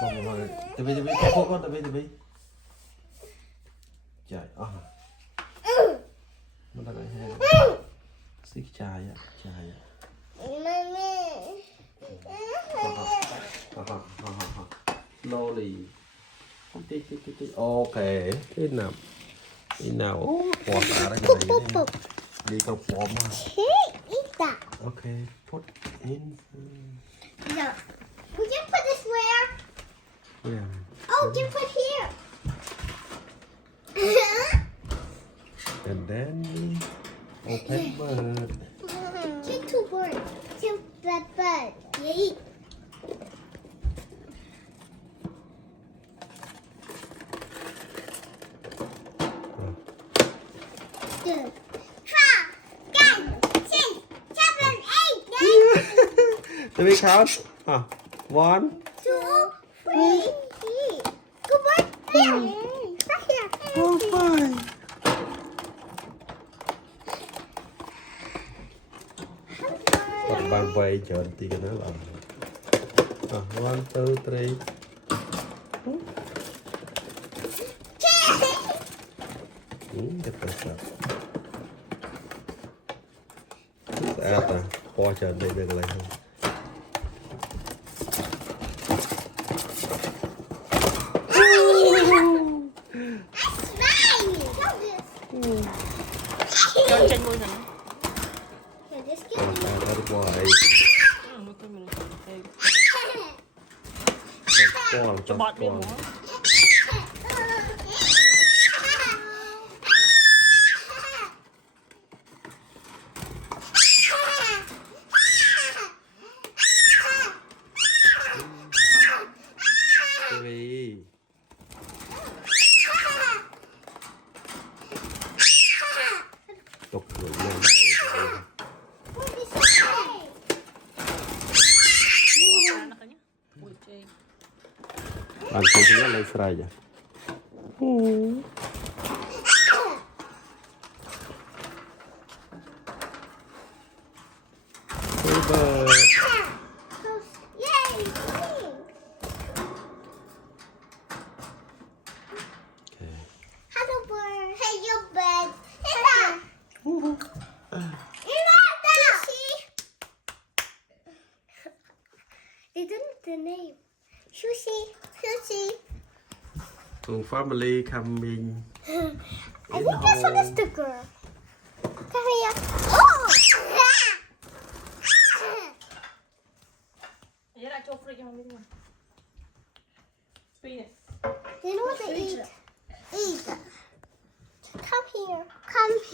Mama, tabi, careful con, tabi. Trời, nó đã lại hai. Xích chài á. Slowly. Ok, cái nào, quả cả đấy này. Đi câu phóm à. Ok, put in. No. Would you put this where? Yeah. Oh, you put here. And then open bird. Take two birds. Two bird. Yay. Two. จะไปครับone 2, 3. Good boy. Here. Right here. oh fine bạn vay chọn tí cái đó là one two three rất là sợ qua chọn đây được lại không Cho trên môi hả? Cho bọt đi muốn. Tục người lên bạn chơi chúng lấy fry vậy They didn't the name. Sushi. Family coming. I think that's what is the girl. Come here. Oh! Vậy là cho free cho mình luôn. Free này. You know what they eat? Eat. Come here. Come here.